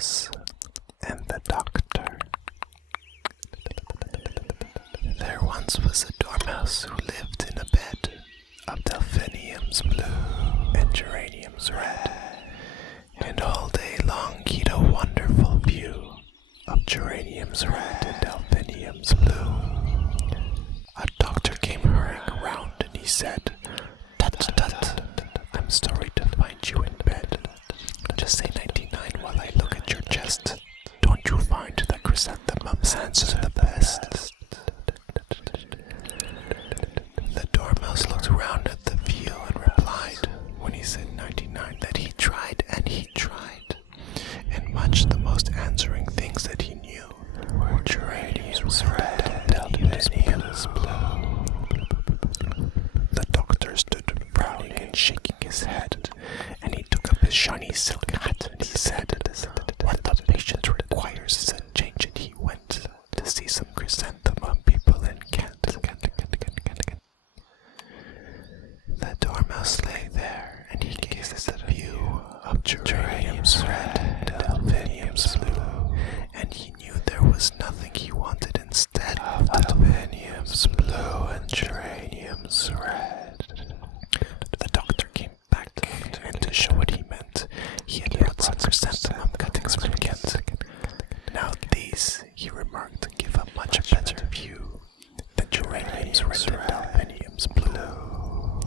Dormouse and the Doctor. There once was a dormouse who lived in a bed of delphiniums blue and geraniums red, and all day long he'd a wonderful view of geraniums red and delphiniums blue. A doctor came hurrying round and he said, "Tut, tut, I'm sorry to find you in bed. Just say 99 while I look at your chest. Don't you find that chrysanthemums answer the best?" The dormouse looked round at the view and replied, when he said 99, that he tried and he tried, and much the most answering things that he knew were geraniums red and delphiniums blue. The doctor stood frowning and shaking his head, and he took up his shiny silk hat and he said, "What the patient requires is a change," and he went to see some chrysanthemum people in Kent. The dormouse lay there, and he gazed at the view of geraniums red and delphiniums blue, and he knew there was nothing he wanted instead of delphiniums blue and geraniums red. The doctor came back, and to show what he meant, he had brought some chrysanthemum cuttings from Kent. "Now these," he remarked, "give a much better view than geraniums red and delphiniums blue."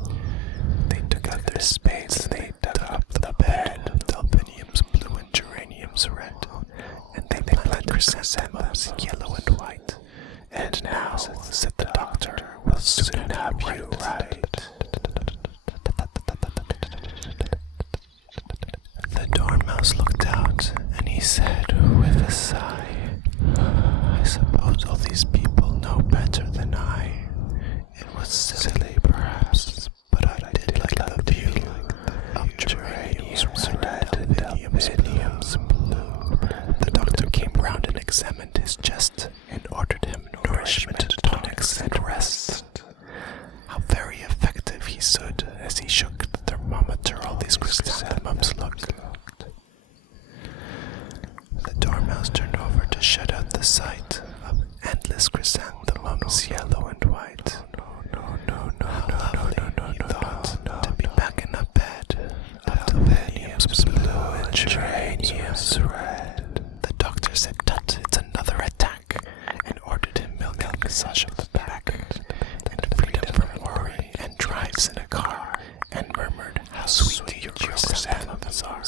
They took out their spades and they dug up the bed of delphiniums blue and geraniums red, and they planted chrysanthemums yellow and white. "And now," said the doctor, "we'll soon have you right." The dormouse looked out and he said with a sigh, "I suppose all these people know better than I. It was silly perhaps, but I did like the view of geraniums red and delphiniums blue." The doctor came round and examined his chest and ordered him nourishment, tonics, and rest. How very effective he stood as he shook the thermometer all these chrysanthemums looked. The dormouse turned over to shut out the sight of endless chrysanthemums yellow and white. How lovely, he thought, to be back in a bed of delphiniums blue and geraniums red. The doctor said, "Tut, it's another attack," and ordered him milk and massage of the back, and freedom from worry, and drives in a car, and murmured, "How sweet your chrysanthemums are."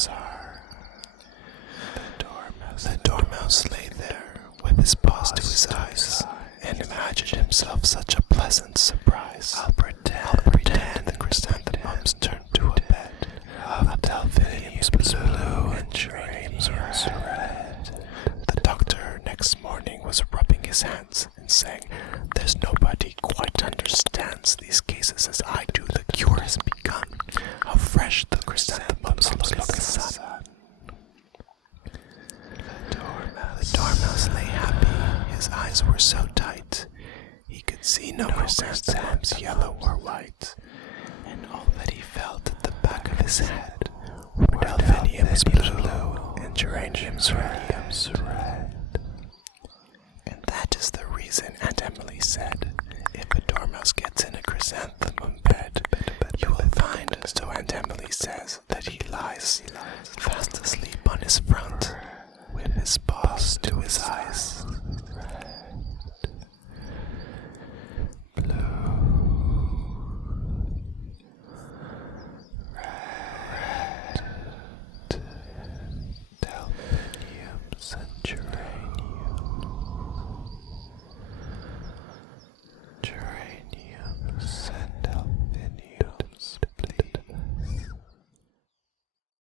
The dormouse lay there with his paws to his eyes, and imagined himself such a pleasant surprise. I'll pretend the chrysanthemums turned to a bed of delphiniums blue and geraniums red. The doctor next morning was rubbing his hands and saying, "There's nobody quite understands these cases as I do. The cure has begun. How fresh the chrysanthemums look in the sun." The dormouse lay happy. His eyes were so tight he could see no chrysanthemums yellow or white, and all that he felt at the back of his head were delphiniums blue and geraniums red. And that is the reason Aunt Emily said, if a dormouse gets in a chrysanthemum bed, you will find, so Aunt Emily says, that he lies fast asleep on his front, with his paws to his eyes.